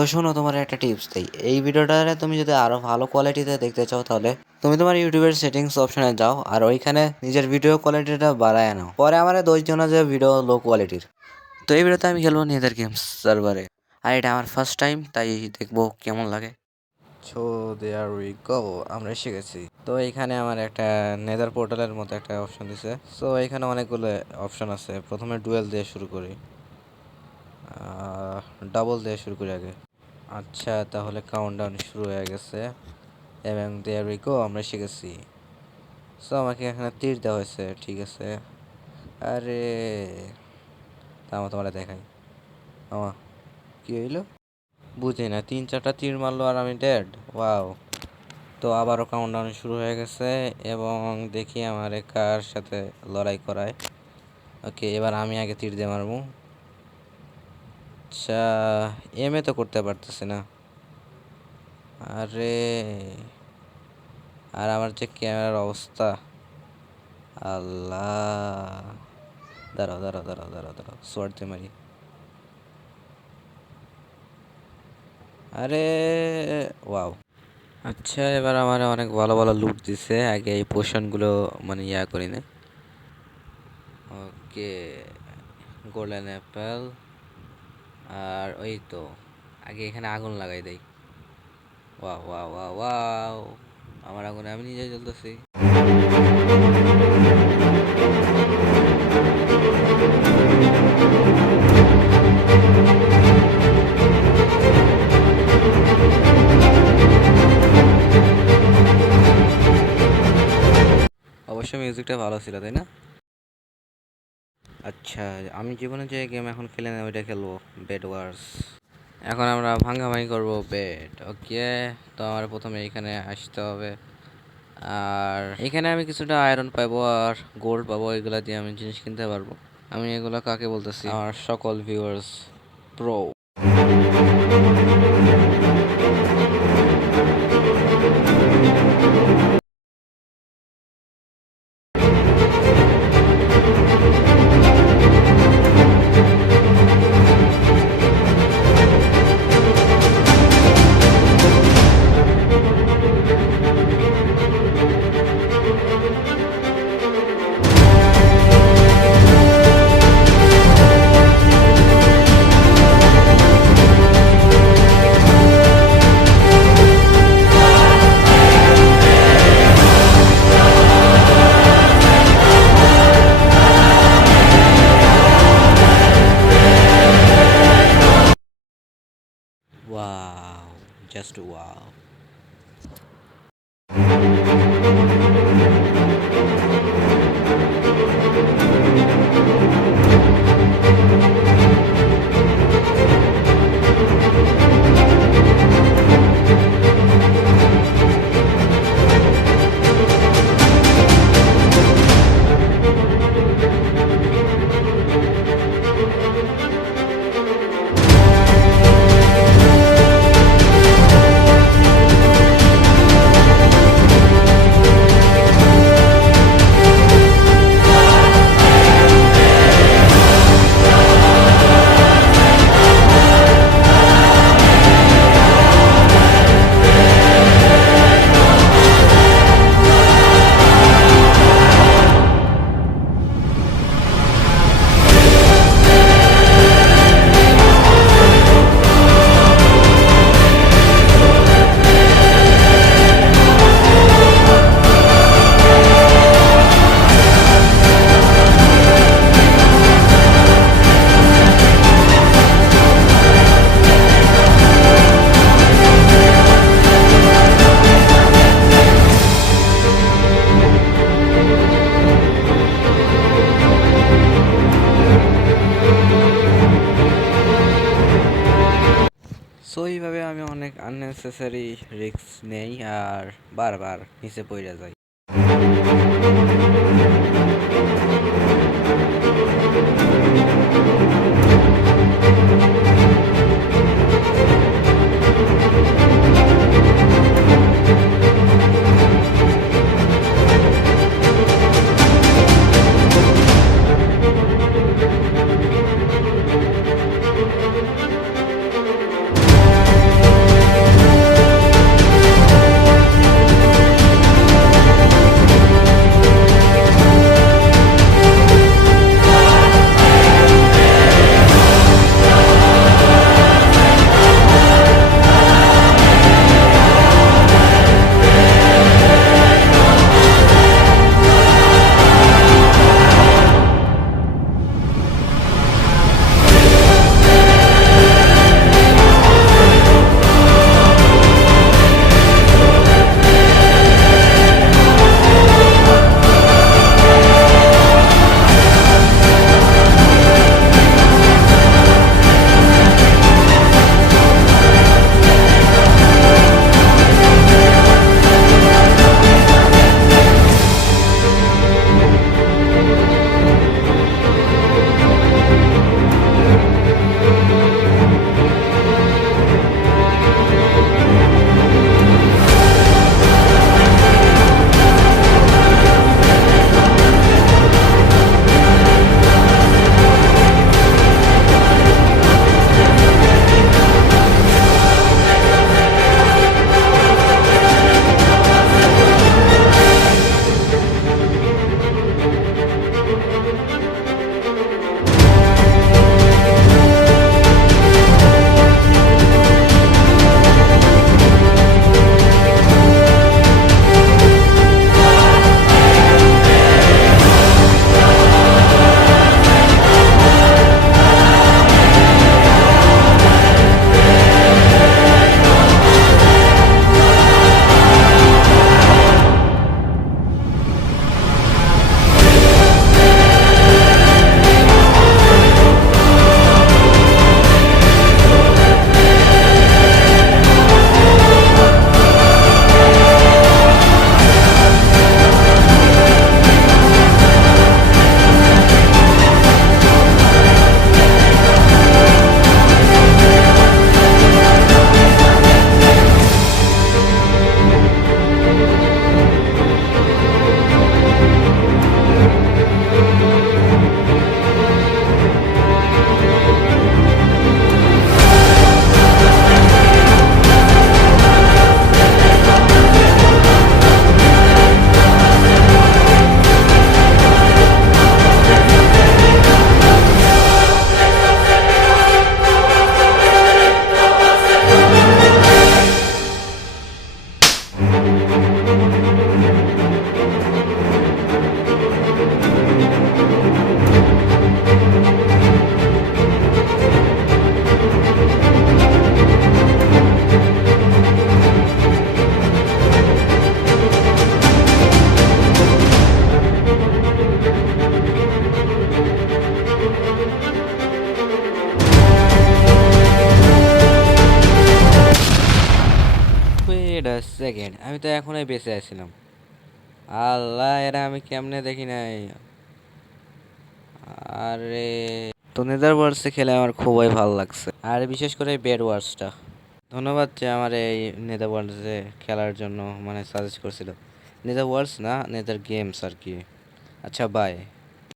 তো শোনো, তোমার একটা টিপস দেই। এই ভিডিওটারে তুমি যদি আরো ভালো কোয়ালিটিতে দেখতে চাও, তাহলে তুমি তোমার ইউটিউবের সেটিংস অপশনে যাও আর ওইখানে নিজের ভিডিও কোয়ালিটিটা বাড়ায় নাও। পরে আমার দোষ দিও না যে ভিডিও লো কোয়ালিটির। তো এই ভিডিওতে আমি খেলবো নেদার গেমস সার্ভারে, আর এটা আমার ফার্স্ট টাইম, তাই দেখবো কেমন লাগে। সো দেয়ার উই গো, আমরা এসে গেছি। তো এইখানে আমার একটা নেদার পোর্টালের মতো একটা অপশন দিছে। সো এখানে অনেকগুলো অপশন আছে। প্রথমে ডুয়েল দিয়ে শুরু করি, ডাবল দিয়ে শুরু করি আগে। আচ্ছা, তাহলে কাউন্টডাউন শুরু হয়ে গেছে এবং দেয়ার উই গো, আমরা এসে গেছি। সো আমাকে এখানে তীর দেওয়া হয়েছে, ঠিক আছে। আরে তা আমার তোমার দেখাই, আমা কি হইলো বুঝি না, 3-4টা তীর মারলো আর আমি ডেড। ওয়াও। তো আবারও কাউন্টডাউন শুরু হয়ে গেছে এবং দেখি আমার কার সাথে লড়াই করায়। ওকে, এবার আমি আগে তীর দিয়ে মারবো। আচ্ছা, এমএ তো করতে পারতেছি না। আরে, আর আমার যে ক্যামেরার অবস্থা, আল্লাহ। দাঁড়াও দাঁড়াও দাঁড়াও দাঁড়াও দাঁড়াও, সোয়ার্ড দিয়ে মারি। আরে ওয়াও। আচ্ছা, এবার আমার অনেক ভালো ভালো লুট দিছে। আগে এই পোশনগুলো মানে ইয়া করি না। ওকে, গোল্ডেন অ্যাপেল। আর ওই তো আগে এখানে আগুন লাগাই দেই। ওয়াও ওয়াও ওয়াও ওয়াও, আমার আগুনে আমি নিজেই জ্বলতেছি। অবশ্য মিউজিকটা ভালো ছিল, তাই না? আচ্ছা, আমি জীবনে যে গেম এখন খেলে না ওইটা খেলবো, বেড ওয়ার্স। এখন আমরা ভাঙাভাঙি করবো বেড। ওকে, তো আমার প্রথমে এখানে আসতে হবে। আর এখানে আমি কিছুটা আয়রন পাবো আর গোল্ড পাবো, এগুলা দিয়ে আমি জিনিস কিনতে পারবো। আমি এগুলা কাকে বলতেছি? আমার সকল viewers pro. Wow, just wow. So এইভাবে আমি অনেক আননেসেসারি রিস্ক নেই আর বারবার নিচে পড়ে যাই। সেকেন্ড, আমি তো এখনই বেঁচে আছিলাম। আল্লাহ, এরা আমি কেমনে দেখি নাই। আরে, তো নেদার ওয়ার্সে খেলে আমার খুবই ভালো লাগছে, আর বিশেষ করে বেড ওয়ার্সটা। ধন্যবাদ যে আমার এই নেদার ওয়ার্ল্ডসে খেলার জন্য মানে সাজেস্ট করছিল। নেদার ওয়ার্লডস না, নেদার গেমস আর কি। আচ্ছা, বাই।